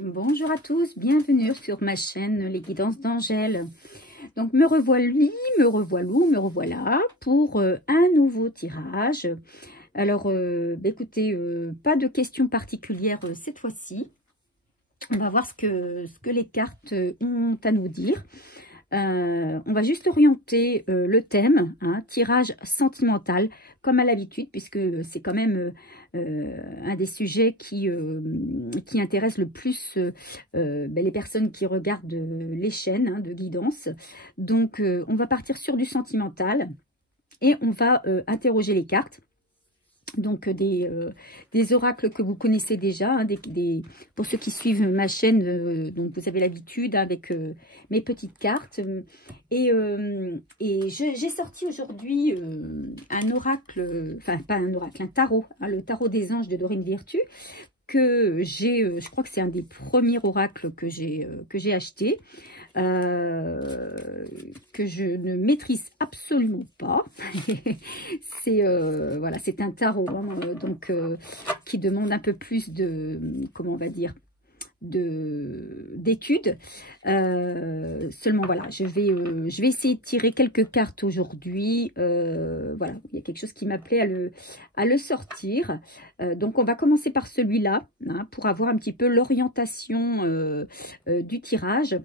Bonjour à tous, bienvenue sur ma chaîne Les Guidances d'Angèle. Donc me revoilà pour un nouveau tirage. Alors écoutez, pas de questions particulières cette fois-ci. On va voir ce que les cartes ont à nous dire. On va juste orienter le thème, hein, tirage sentimental, comme à l'habitude, puisque c'est quand même un des sujets qui intéresse le plus les personnes qui regardent les chaînes de guidance. Donc, on va partir sur du sentimental et on va interroger les cartes. Donc des oracles que vous connaissez déjà, hein, pour ceux qui suivent ma chaîne, donc vous avez l'habitude avec mes petites cartes. Et j'ai sorti aujourd'hui un oracle, enfin pas un oracle, un tarot, hein, le tarot des anges de Dorine Virtue, que j'ai, je crois que c'est un des premiers oracles que j'ai acheté. Que je ne maîtrise absolument pas. C'est voilà, c'est un tarot, hein, donc qui demande un peu plus de, comment on va dire, d'études. Seulement voilà, je vais essayer de tirer quelques cartes aujourd'hui. Voilà, il y a quelque chose qui m'appelait à le sortir. Donc on va commencer par celui-là, hein, pour avoir un petit peu l'orientation du tirage.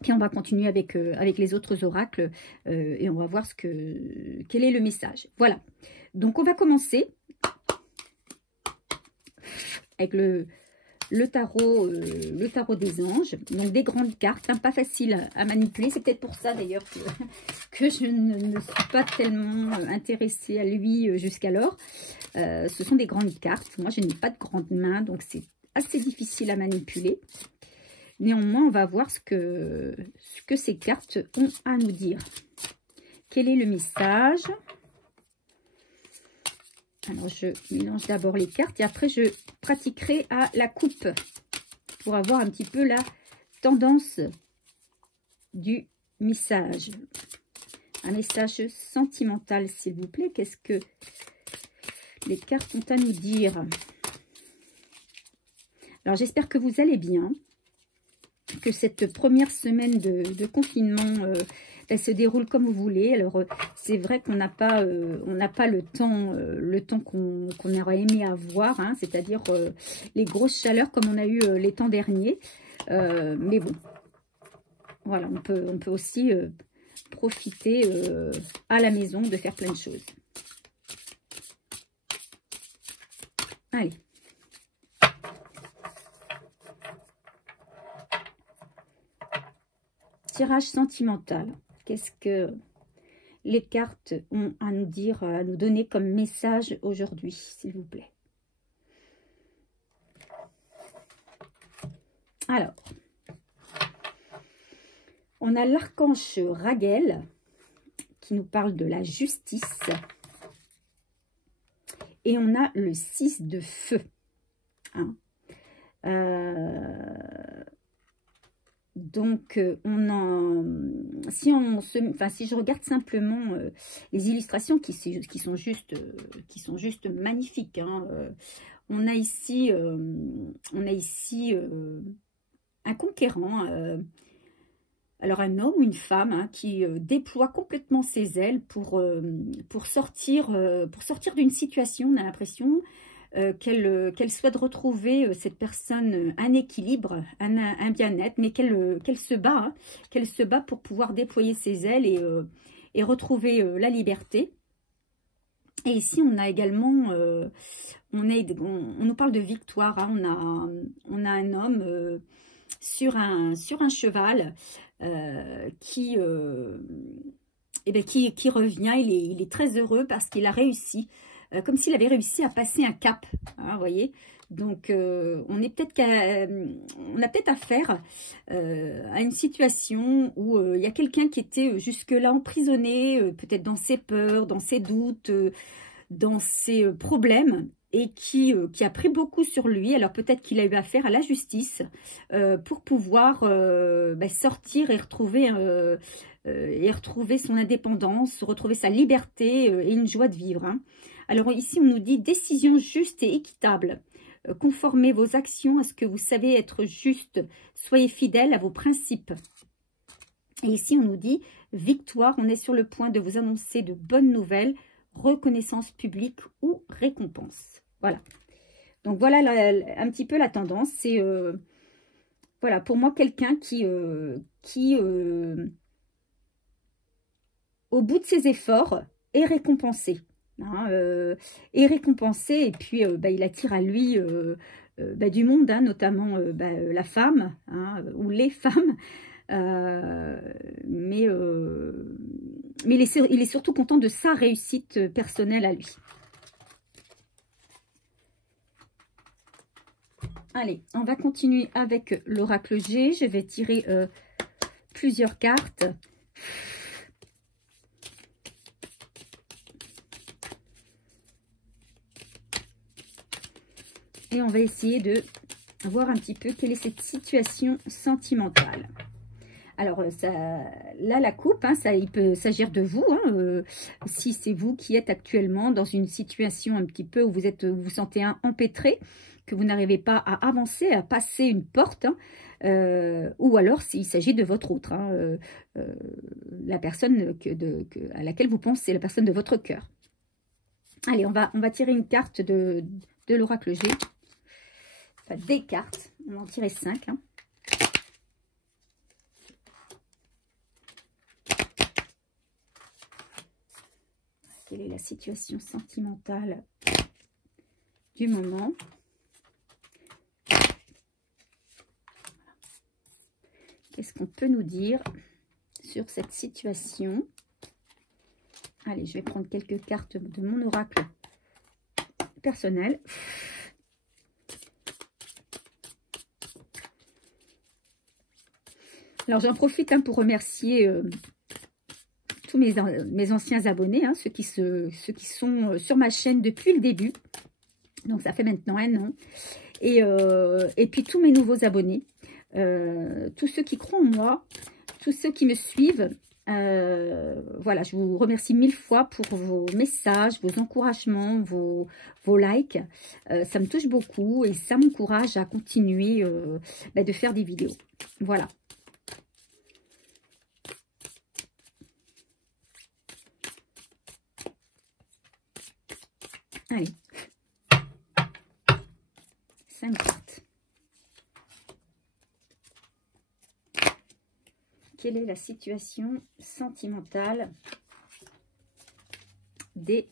Puis on va continuer avec les autres oracles et on va voir quel est le message. Voilà, donc on va commencer avec le tarot des anges. Donc des grandes cartes, hein, pas facile à manipuler. C'est peut-être pour ça d'ailleurs que je ne suis pas tellement intéressée à lui jusqu'alors. Ce sont des grandes cartes. Moi je n'ai pas de grandes mains, donc c'est assez difficile à manipuler. Néanmoins, on va voir ce que ces cartes ont à nous dire. Quel est le message? Alors, je mélange d'abord les cartes et après, je pratiquerai à la coupe pour avoir un petit peu la tendance du message. Un message sentimental, s'il vous plaît. Qu'est-ce que les cartes ont à nous dire? Alors, j'espère que vous allez bien, que cette première semaine de confinement elle se déroule comme vous voulez. Alors c'est vrai qu'on n'a pas le temps qu'on aurait aimé avoir, hein, c'est-à-dire les grosses chaleurs comme on a eu les temps derniers, mais bon, voilà, on peut aussi profiter à la maison de faire plein de choses. Allez. Tirage sentimental. Qu'est-ce que les cartes ont à nous dire, à nous donner comme message aujourd'hui, s'il vous plaît? Alors, on a l'archange Raguel qui nous parle de la justice. Et on a le 6 de feu. Hein. Donc, si je regarde simplement les illustrations qui sont juste magnifiques, hein, on a ici un conquérant, alors un homme ou une femme, hein, qui déploie complètement ses ailes pour sortir d'une situation. On a l'impression qu'elle souhaite retrouver, cette personne, un équilibre, un bien-être, mais qu'elle se bat, hein, qu'elle se bat pour pouvoir déployer ses ailes et retrouver la liberté. Et ici, on a également, on nous parle de victoire, hein, on a un homme sur un cheval qui revient, il est très heureux parce qu'il a réussi. Comme s'il avait réussi à passer un cap, hein, vous voyez. Donc, on a peut-être affaire à une situation où il y a quelqu'un qui était jusque-là emprisonné, peut-être dans ses peurs, dans ses doutes, dans ses problèmes, et qui a pris beaucoup sur lui. Alors, peut-être qu'il a eu affaire à la justice pour pouvoir sortir et retrouver son indépendance, retrouver sa liberté et une joie de vivre, hein. Alors ici, on nous dit décision juste et équitable. conformez vos actions à ce que vous savez être juste. Soyez fidèles à vos principes. Et ici, on nous dit victoire. On est sur le point de vous annoncer de bonnes nouvelles, reconnaissance publique ou récompense. Voilà. Donc, voilà un petit peu la tendance. C'est, voilà, pour moi, quelqu'un qui au bout de ses efforts, est récompensé. Hein, est récompensé et puis il attire à lui du monde, hein, notamment la femme, hein, ou les femmes. Mais il est surtout content de sa réussite personnelle à lui. Allez, on va continuer avec l'oracle G. Je vais tirer plusieurs cartes. Et on va essayer de voir un petit peu quelle est cette situation sentimentale. Alors, là, la coupe, hein, il peut s'agir de vous. Hein, si c'est vous qui êtes actuellement dans une situation un petit peu où vous vous sentez empêtré, que vous n'arrivez pas à avancer, à passer une porte, hein, ou alors s'il s'agit de votre autre, hein, la personne à laquelle vous pensez, la personne de votre cœur. Allez, on va tirer une carte de l'oracle G. Enfin, des cartes. On va en tirer 5. Hein. Quelle est la situation sentimentale du moment? Qu'est-ce qu'on peut nous dire sur cette situation? Allez, je vais prendre quelques cartes de mon oracle personnel. Alors, j'en profite pour remercier tous mes anciens abonnés, hein, ceux qui sont sur ma chaîne depuis le début. Donc, ça fait maintenant 1 an. Et puis, tous mes nouveaux abonnés, tous ceux qui croient en moi, tous ceux qui me suivent. Voilà, je vous remercie 1000 fois pour vos messages, vos encouragements, vos likes. Ça me touche beaucoup et ça m'encourage à continuer de faire des vidéos. Voilà. Allez. 5 cartes. Quelle est la situation sentimentale des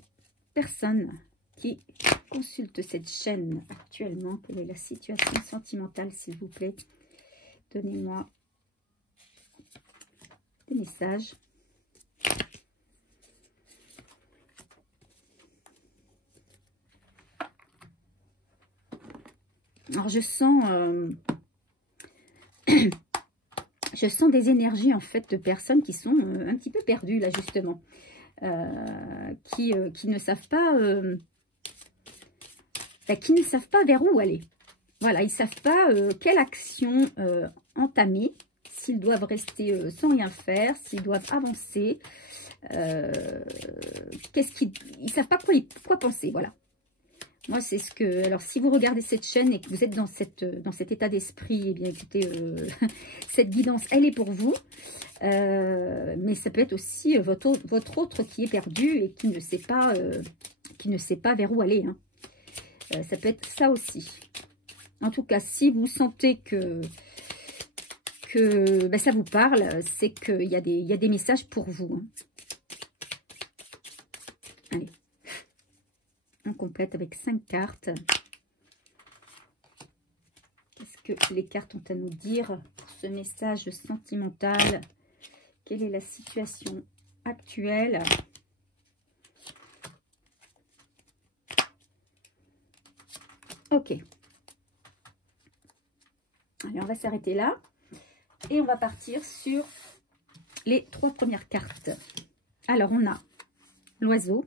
personnes qui consultent cette chaîne actuellement? Quelle est la situation sentimentale, s'il vous plaît? Donnez-moi des messages. Alors, je sens des énergies, en fait, de personnes qui sont un petit peu perdues, là, justement. Qui ne savent pas... qui ne savent pas vers où aller. Voilà, ils ne savent pas quelle action entamer, s'ils doivent rester sans rien faire, s'ils doivent avancer. Ils ne savent pas quoi penser, voilà. Moi, c'est ce que... Alors, si vous regardez cette chaîne et que vous êtes dans cet état d'esprit, eh bien, écoutez, cette guidance, elle est pour vous. Mais ça peut être aussi votre autre qui est perdu et qui ne sait pas vers où aller. Hein. Ça peut être ça aussi. En tout cas, si vous sentez que ça vous parle, c'est qu'il y a des messages pour vous. Hein. Allez. On complète avec 5 cartes. Qu'est-ce que les cartes ont à nous dire pour ce message sentimental? Quelle est la situation actuelle? Ok. Allez, on va s'arrêter là. Et on va partir sur les 3 premières cartes. Alors, on a l'oiseau,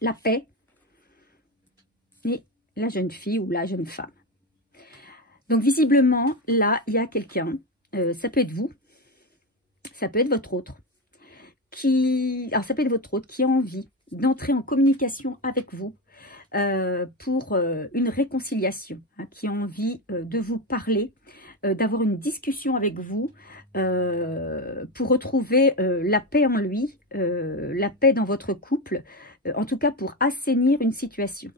la paix, et la jeune fille ou la jeune femme. Donc, visiblement, là, il y a quelqu'un, ça peut être vous, ça peut être votre autre, alors ça peut être votre autre qui a envie d'entrer en communication avec vous, pour une réconciliation, hein, qui a envie de vous parler, d'avoir une discussion avec vous, pour retrouver la paix en lui, la paix dans votre couple, en tout cas pour assainir une situation.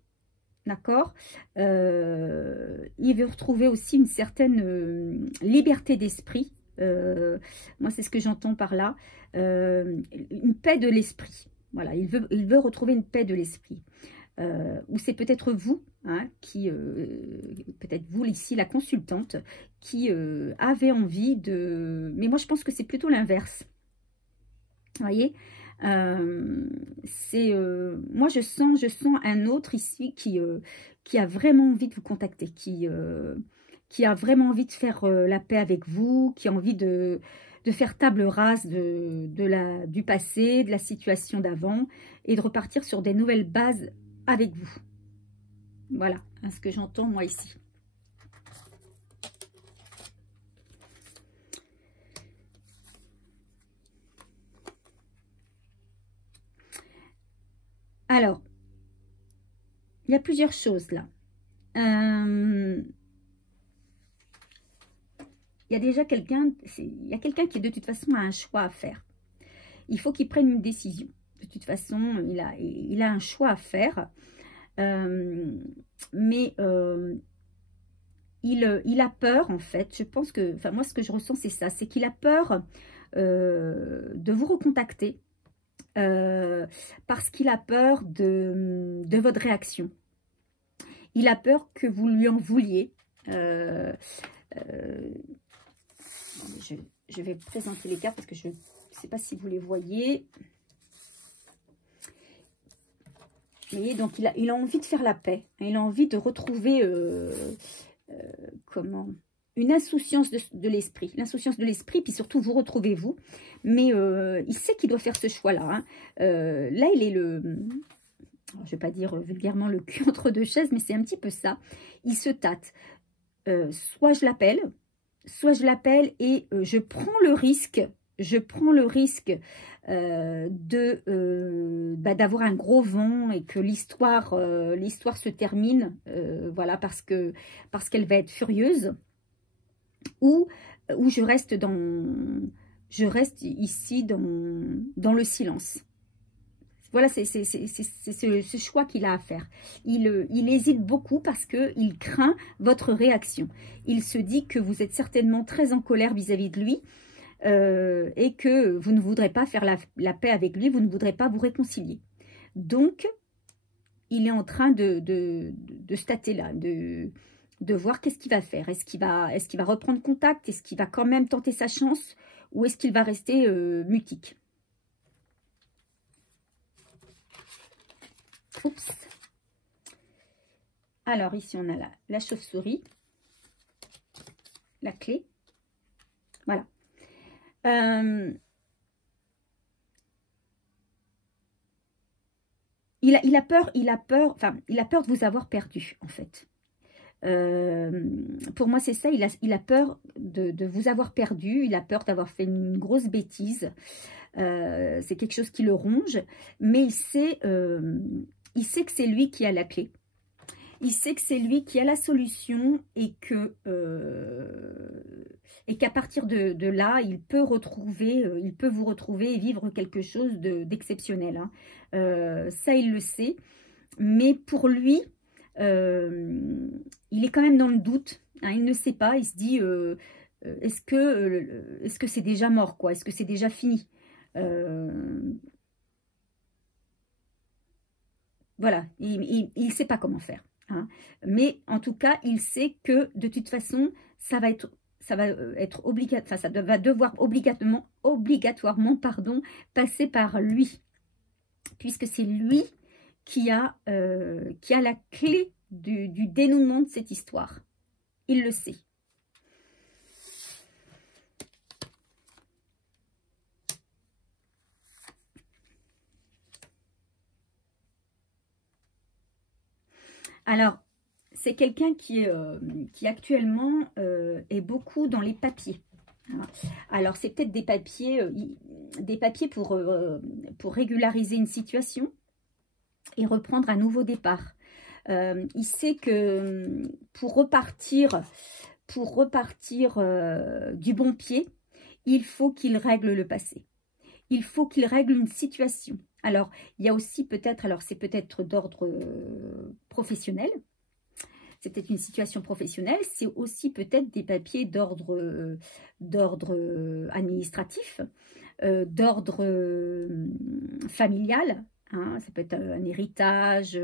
D'accord. Il veut retrouver aussi une certaine liberté d'esprit. Moi, c'est ce que j'entends par là. Une paix de l'esprit. Voilà, il veut retrouver une paix de l'esprit. Ou c'est peut-être vous, hein, qui, peut-être vous ici, la consultante, qui avez envie de... Mais moi, je pense que c'est plutôt l'inverse. Vous voyez, moi je sens un autre ici qui a vraiment envie de vous contacter, qui a vraiment envie de faire la paix avec vous, qui a envie de faire table rase du passé, de la situation d'avant, et de repartir sur des nouvelles bases avec vous. Voilà, hein, ce que j'entends moi ici. Alors, il y a plusieurs choses là. Il y a déjà quelqu'un, il y a quelqu'un qui de toute façon a un choix à faire. Il faut qu'il prenne une décision. De toute façon, il a un choix à faire. Mais il a peur en fait. Je pense que, enfin moi ce que je ressens c'est ça, c'est qu'il a peur de vous recontacter. Parce qu'il a peur de votre réaction. Il a peur que vous lui en vouliez. Je vais présenter les cartes parce que je ne sais pas si vous les voyez. Vous voyez, donc il a envie de faire la paix. Il a envie de retrouver une insouciance de l'esprit. L'insouciance de l'esprit, puis surtout vous retrouvez vous. Mais il sait qu'il doit faire ce choix-là. Hein. Là, il est je ne vais pas dire vulgairement le cul entre deux chaises, mais c'est un petit peu ça. Il se tâte. Soit je l'appelle et je prends le risque. D'avoir un gros vent et que l'histoire se termine, voilà, parce qu'elle va être furieuse, ou je reste ici dans le silence. Voilà, c'est ce choix qu'il a à faire. Il hésite beaucoup parce qu'il craint votre réaction. Il se dit que vous êtes certainement très en colère vis-à-vis de lui, et que vous ne voudrez pas faire la paix avec lui, vous ne voudrez pas vous réconcilier. Donc, il est en train de se tâter là, de voir qu'est-ce qu'il va faire. Est-ce qu'il va reprendre contact? Est-ce qu'il va quand même tenter sa chance? Ou est-ce qu'il va rester mutique? Oups. Alors, ici, on a la chauve-souris, la clé. Voilà. Il a peur de vous avoir perdu, en fait. Pour moi, c'est ça, il a peur de vous avoir perdu, il a peur d'avoir fait une grosse bêtise. C'est quelque chose qui le ronge, mais il sait que c'est lui qui a la clé. Il sait que c'est lui qui a la solution et qu'à partir de là, il peut vous retrouver et vivre quelque chose d'exceptionnel. Hein. Ça, il le sait. Mais pour lui, il est quand même dans le doute. Hein, il ne sait pas. Il se dit, est-ce que c'est déjà mort, quoi? Est-ce que c'est déjà fini? Voilà, il ne sait pas comment faire. Hein. Mais en tout cas, il sait que de toute façon, ça va être obligatoire, enfin, ça va devoir obligatoirement, passer par lui, puisque c'est lui qui a la clé du dénouement de cette histoire. Il le sait. Alors, c'est quelqu'un qui actuellement est beaucoup dans les papiers. Alors, c'est peut-être des papiers pour régulariser une situation et reprendre un nouveau départ. Il sait que pour repartir du bon pied, il faut qu'il règle le passé. Il faut qu'il règle une situation. Alors, il y a aussi peut-être, alors c'est peut-être d'ordre professionnel, c'est peut-être une situation professionnelle, c'est aussi peut-être des papiers d'ordre administratif, d'ordre familial, hein, ça peut être un héritage,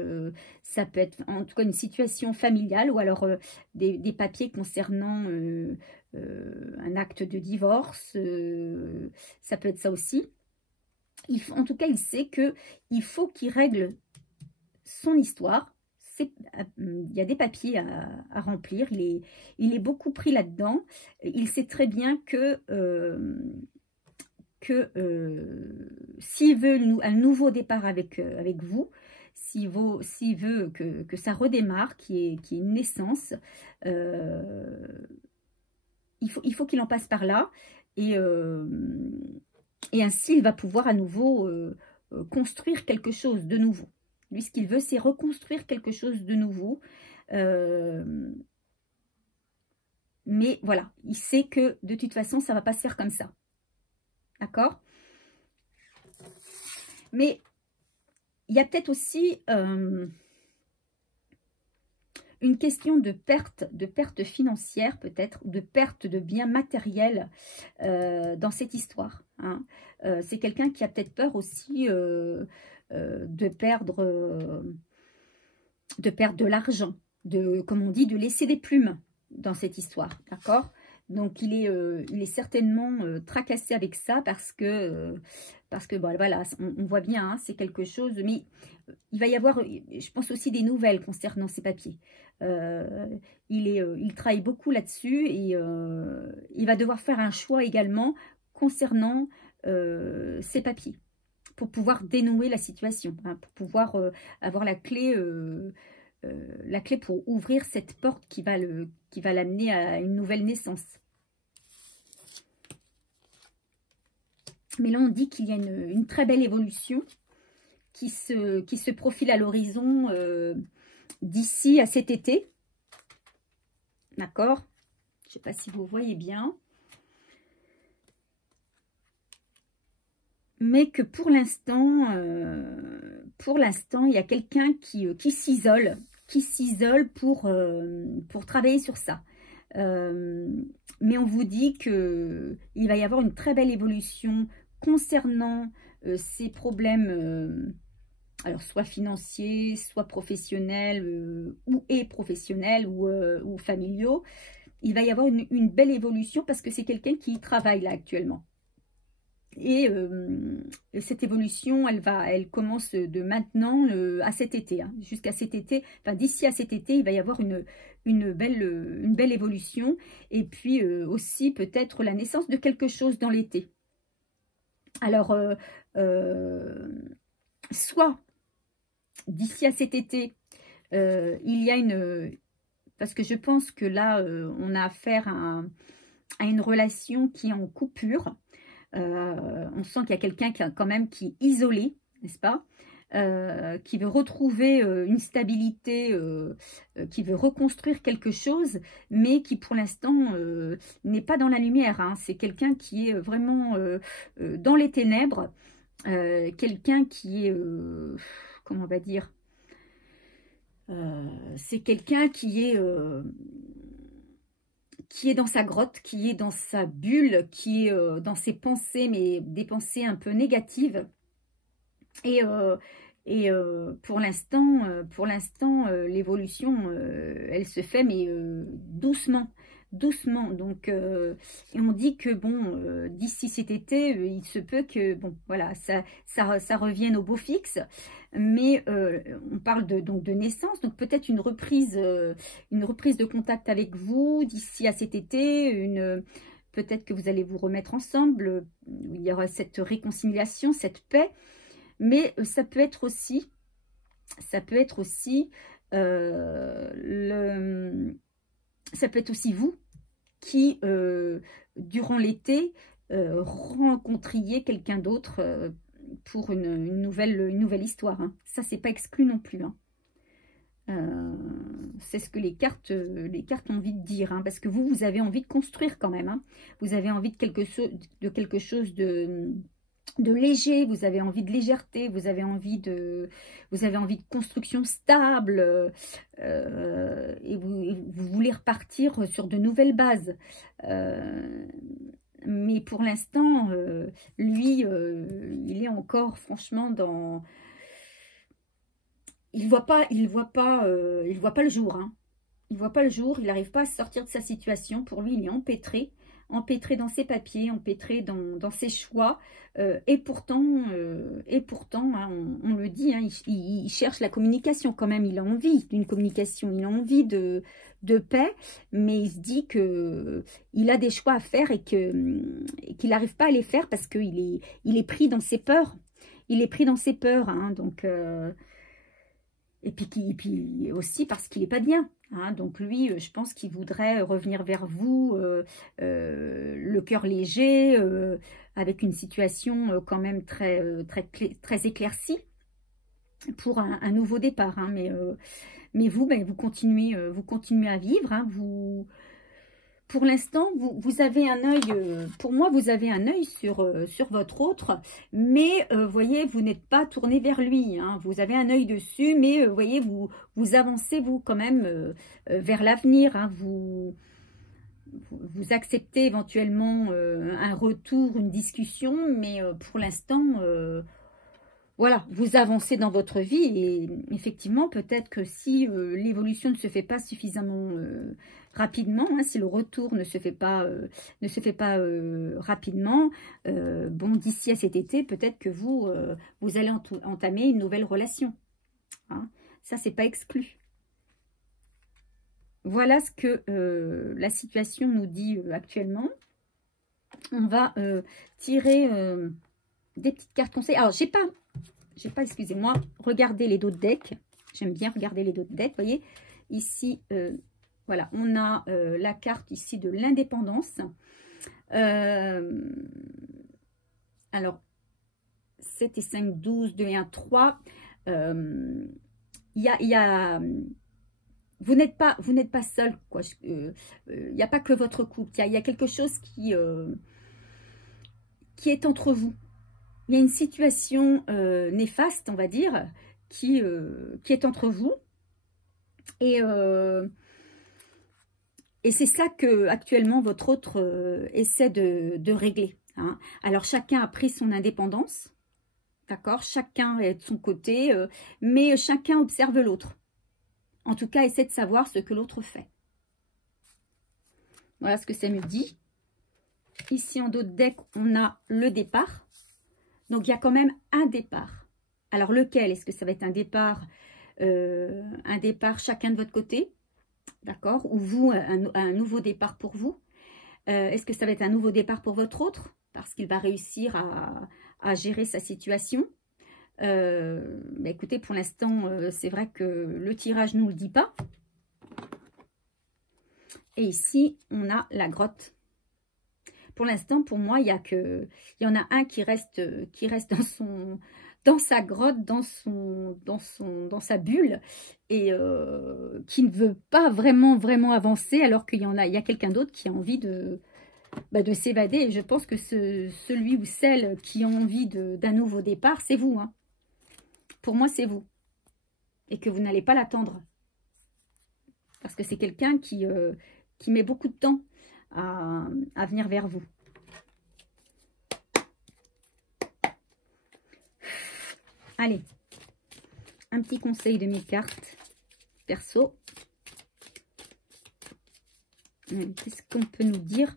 ça peut être en tout cas une situation familiale, ou alors des papiers concernant un acte de divorce, ça peut être ça aussi. En tout cas, il sait qu'il faut qu'il règle son histoire. Il y a des papiers à remplir, il est beaucoup pris là-dedans. Il sait très bien que s'il veut un nouveau départ avec vous, s'il veut que ça redémarre, qu'il y ait une naissance, il faut qu'il en passe par là, et ainsi il va pouvoir à nouveau construire quelque chose de nouveau. Lui, ce qu'il veut, c'est reconstruire quelque chose de nouveau. Mais voilà, il sait que de toute façon, ça ne va pas se faire comme ça. D'accord? Mais il y a peut-être aussi une question de perte financière peut-être, de perte de biens matériels dans cette histoire. Hein. C'est quelqu'un qui a peut-être peur aussi de perdre de l'argent, comme on dit, de laisser des plumes dans cette histoire, d'accord? Donc il est certainement tracassé avec ça parce que bon, voilà, on voit bien, hein, c'est quelque chose, mais il va y avoir, je pense, aussi des nouvelles concernant ces papiers. Il travaille beaucoup là-dessus, et il va devoir faire un choix également concernant ces papiers, pour pouvoir dénouer la situation, hein, pour pouvoir avoir la clé pour ouvrir cette porte qui va l'amener à une nouvelle naissance. Mais là, on dit qu'il y a une très belle évolution qui se profile à l'horizon d'ici à cet été. D'accord? Je ne sais pas si vous voyez bien. Mais que pour l'instant, il y a quelqu'un qui s'isole pour travailler sur ça. Mais on vous dit qu'il va y avoir une très belle évolution concernant ces problèmes, alors soit financiers, soit professionnels, ou familiaux. Il va y avoir une belle évolution parce que c'est quelqu'un qui travaille là actuellement. Et cette évolution, elle commence de maintenant à cet été, hein, jusqu'à cet été. Enfin, d'ici à cet été, il va y avoir une belle évolution. Et puis aussi peut-être la naissance de quelque chose dans l'été. Alors, soit d'ici à cet été, il y a parce que je pense que là, on a affaire à une relation qui est en coupure. On sent qu'il y a quelqu'un qui est isolé, n'est-ce pas, qui veut retrouver une stabilité, qui veut reconstruire quelque chose, mais qui pour l'instant n'est pas dans la lumière. Hein. C'est quelqu'un qui est vraiment dans les ténèbres, quelqu'un qui est, comment on va dire, c'est quelqu'un qui est dans sa grotte, qui est dans sa bulle, qui est dans ses pensées, mais des pensées un peu négatives. Et pour l'instant, l'évolution, elle se fait, mais doucement. Donc, et on dit que, bon, d'ici cet été, il se peut que, bon, voilà, ça revienne au beau fixe. Mais on parle donc de naissance, donc peut-être une reprise de contact avec vous d'ici à cet été, peut-être que vous allez vous remettre ensemble, il y aura cette réconciliation, cette paix, mais ça peut être aussi vous qui, durant l'été, rencontriez quelqu'un d'autre pour une nouvelle histoire. Hein. Ça, c'est pas exclu non plus. Hein. C'est ce que les cartes ont envie de dire, hein, parce que vous avez envie de construire quand même. Hein. Vous avez envie de quelque chose de léger, vous avez envie de légèreté, vous avez envie de construction stable, et vous voulez repartir sur de nouvelles bases. Mais pour l'instant, lui, il est encore franchement dans... Il voit pas le jour. Hein. Il voit pas le jour, il n'arrive pas à sortir de sa situation. Pour lui, il est empêtré dans ses papiers, empêtré dans ses choix. Et pourtant, hein, on le dit, hein, il cherche la communication quand même. Il a envie d'une communication, il a envie de paix, mais il se dit qu'il a des choix à faire et qu'il n'arrive pas à les faire parce qu'il est pris dans ses peurs. Il est pris dans ses peurs, hein, donc... Et puis aussi parce qu'il n'est pas bien. Hein, donc lui, je pense qu'il voudrait revenir vers vous, le cœur léger, avec une situation quand même très éclaircie pour un nouveau départ. Hein, mais vous, vous continuez à vivre. Hein, pour l'instant, vous avez un œil, pour moi, vous avez un œil sur votre autre, mais voyez, vous n'êtes pas tourné vers lui. Hein, vous avez un œil dessus, mais voyez, vous avancez, vous, quand même, vers l'avenir. Hein, vous acceptez éventuellement un retour, une discussion, mais pour l'instant, voilà, vous avancez dans votre vie et effectivement, peut-être que si l'évolution ne se fait pas suffisamment rapidement, hein, si le retour ne se fait pas, rapidement, bon, d'ici à cet été, peut-être que vous allez entamer une nouvelle relation. Hein. Ça, c'est pas exclu. Voilà ce que la situation nous dit actuellement. On va tirer des petites cartes conseils. Alors, j'ai pas, excusez-moi, regardez les dos de deck. J'aime bien regarder les dos de deck. Vous voyez, ici, voilà, on a la carte ici de l'indépendance. Alors, 7 et 5, 12, 2 et 1, 3. Il y a vous n'êtes pas seul, quoi. Il n'y a pas que votre couple. Il y a quelque chose qui est entre vous. Il y a une situation néfaste, on va dire, qui est entre vous. Et c'est ça que actuellement votre autre essaie de régler. Hein. Alors, chacun a pris son indépendance. D'accord? Chacun est de son côté, mais chacun observe l'autre. En tout cas, essaie de savoir ce que l'autre fait. Voilà ce que ça me dit. Ici, en dos de deck, on a le départ. Donc, il y a quand même un départ. Alors, lequel? Est-ce que ça va être un départ chacun de votre côté? D'accord? Ou vous, un nouveau départ pour vous? Est-ce que ça va être un nouveau départ pour votre autre? Parce qu'il va réussir à gérer sa situation. Écoutez, pour l'instant, c'est vrai que le tirage ne nous le dit pas. Et ici, on a la grotte. Pour l'instant, pour moi, il y en a un qui reste dans sa grotte, dans sa bulle, et qui ne veut pas vraiment avancer, alors qu'il y a quelqu'un d'autre qui a envie de s'évader. Et je pense que celui ou celle qui a envie d'un nouveau départ, c'est vous. Hein. Pour moi, c'est vous. Et que vous n'allez pas l'attendre. Parce que c'est quelqu'un qui met beaucoup de temps à venir vers vous. Allez, un petit conseil de mes cartes perso. Qu'est-ce qu'on peut nous dire?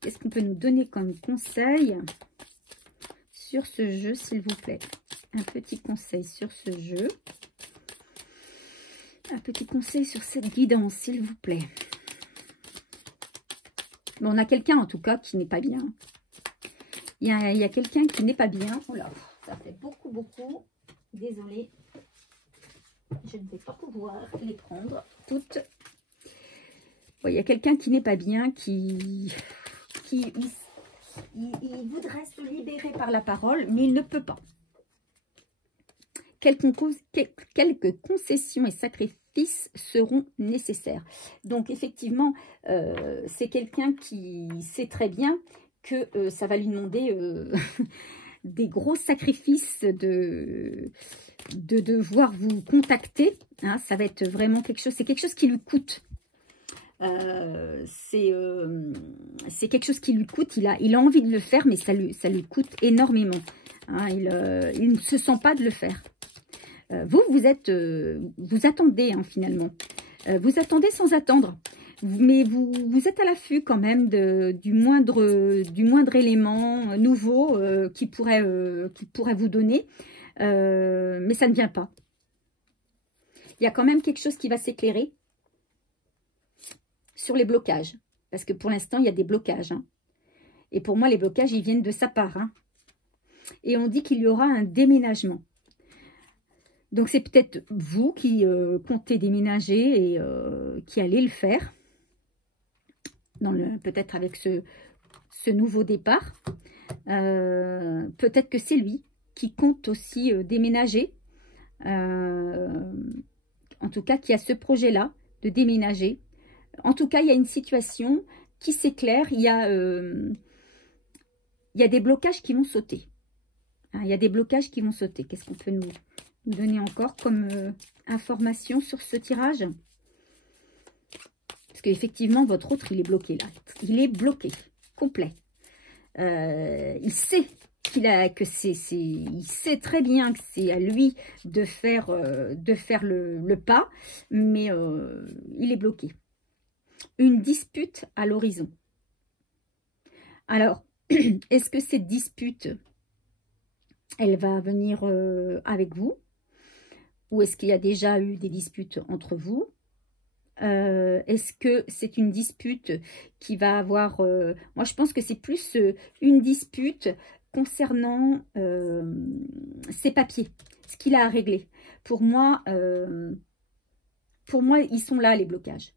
Qu'est-ce qu'on peut nous donner comme conseil sur ce jeu, s'il vous plaît? Un petit conseil sur ce jeu. Un petit conseil sur cette guidance, s'il vous plaît. Bon, on a quelqu'un, en tout cas, qui n'est pas bien. Il y a quelqu'un qui n'est pas bien. Oh là, ça fait beaucoup. Désolée. Je ne vais pas pouvoir les prendre toutes. Bon, il y a quelqu'un qui n'est pas bien, il voudrait se libérer par la parole, mais il ne peut pas. Quelques concessions et sacrifices seront nécessaires. Donc, effectivement, c'est quelqu'un qui sait très bien que ça va lui demander des gros sacrifices de devoir vous contacter. Hein, ça va être vraiment quelque chose, c'est quelque chose qui lui coûte. C'est quelque chose qui lui coûte. Il a envie de le faire, mais ça lui coûte énormément. Hein, il ne se sent pas de le faire. Vous attendez hein, finalement. Vous attendez sans attendre. Mais vous êtes à l'affût quand même du moindre élément nouveau qui pourrait vous donner. Mais ça ne vient pas. Il y a quand même quelque chose qui va s'éclairer sur les blocages. Parce que pour l'instant, il y a des blocages. Hein. Et pour moi, les blocages, ils viennent de sa part. Hein. Et on dit qu'il y aura un déménagement. Donc, c'est peut-être vous qui comptez déménager et qui allez le faire. Peut-être avec ce nouveau départ. Peut-être que c'est lui qui compte aussi déménager. En tout cas, qui a ce projet-là de déménager. En tout cas, il y a une situation qui s'éclaire. Il y a des blocages qui vont sauter. Hein, il y a des blocages qui vont sauter. Qu'est-ce qu'on peut nous donner encore comme information sur ce tirage? Parce qu'effectivement, votre autre, il est bloqué là. Il est bloqué, complet. Il sait il sait très bien que c'est à lui de faire le pas, mais il est bloqué. Une dispute à l'horizon. Alors, est-ce que cette dispute, elle va venir avec vous? Ou est-ce qu'il y a déjà eu des disputes entre vous? Est-ce que c'est une dispute qui va avoir... moi, je pense que c'est plus une dispute concernant ses papiers, ce qu'il a à régler. Pour moi, ils sont là, les blocages.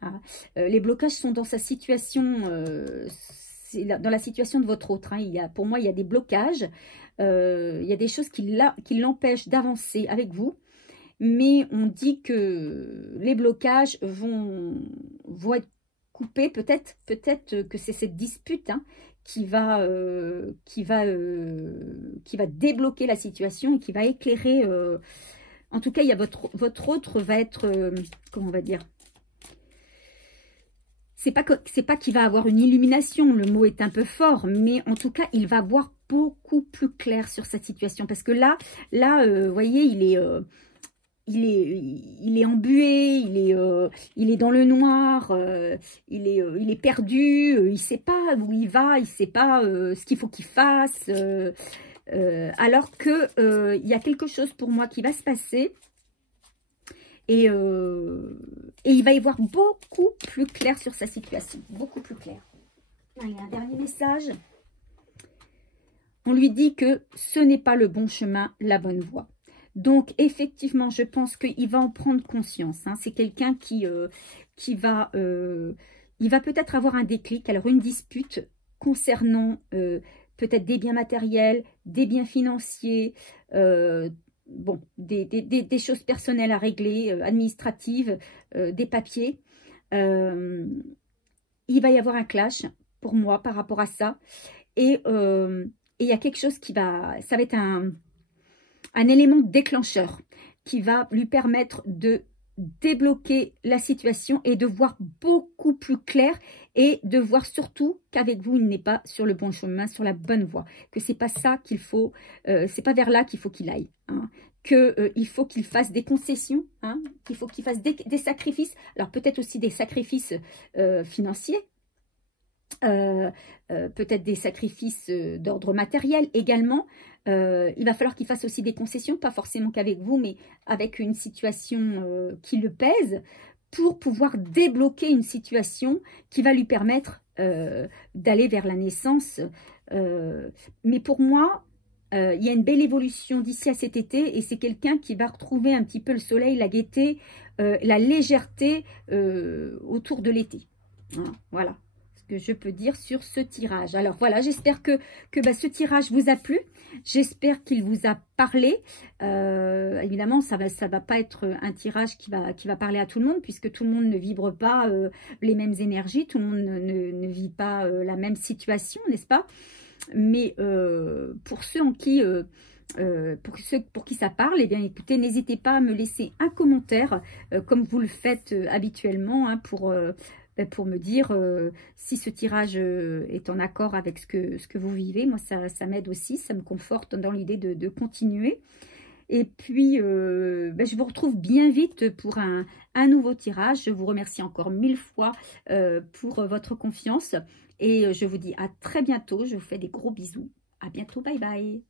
Ah, les blocages sont dans sa situation, dans la situation de votre autre. Hein. Pour moi, il y a des blocages, il y a des choses qui l'empêchent d'avancer avec vous. Mais on dit que les blocages vont être coupés. Peut-être que c'est cette dispute hein, qui va débloquer la situation et qui va éclairer. En tout cas, il y a votre autre va être, comment on va dire, c'est pas qu'il va avoir une illumination, le mot est un peu fort, mais en tout cas, il va voir beaucoup plus clair sur sa situation. Parce que là, vous voyez, il est embué, il est dans le noir, il est perdu, il ne sait pas où il va, il ne sait pas ce qu'il faut qu'il fasse. Alors que il y a quelque chose pour moi qui va se passer. Et il va y voir beaucoup plus clair sur sa situation. Beaucoup plus clair. Allez, un dernier message. On lui dit que ce n'est pas le bon chemin, la bonne voie. Donc, effectivement, je pense qu'il va en prendre conscience. Hein. C'est quelqu'un qui va... il va peut-être avoir un déclic. Alors, une dispute concernant peut-être des biens matériels, des biens financiers... bon, des choses personnelles à régler, administratives, des papiers. Il va y avoir un clash pour moi par rapport à ça. Et il y a quelque chose qui va... Ça va être un élément déclencheur qui va lui permettre de débloquer la situation et de voir beaucoup plus clair et de voir surtout qu'avec vous, il n'est pas sur le bon chemin, sur la bonne voie. Que c'est pas ça qu'il faut, c'est pas vers là qu'il faut qu'il aille. Hein. Il faut qu'il fasse des concessions, hein, qu'il faut qu'il fasse des sacrifices. Alors peut-être aussi des sacrifices financiers, peut-être des sacrifices d'ordre matériel également. Il va falloir qu'il fasse aussi des concessions, pas forcément qu'avec vous, mais avec une situation qui le pèse, pour pouvoir débloquer une situation qui va lui permettre d'aller vers la naissance. Mais pour moi, il y a une belle évolution d'ici à cet été, et c'est quelqu'un qui va retrouver un petit peu le soleil, la gaieté, la légèreté autour de l'été. Voilà. que je peux dire sur ce tirage. Alors voilà, j'espère que ce tirage vous a plu. J'espère qu'il vous a parlé. Évidemment, ça va pas être un tirage qui va parler à tout le monde, puisque tout le monde ne vibre pas les mêmes énergies, tout le monde ne vit pas la même situation, n'est-ce pas? Mais pour ceux en qui... pour qui ça parle, eh bien écoutez, n'hésitez pas à me laisser un commentaire comme vous le faites habituellement hein, pour me dire si ce tirage est en accord avec ce que vous vivez. Moi, ça m'aide aussi, ça me conforte dans l'idée de continuer. Et puis, je vous retrouve bien vite pour un nouveau tirage. Je vous remercie encore 1000 fois pour votre confiance. Et je vous dis à très bientôt. Je vous fais des gros bisous. À bientôt. Bye bye.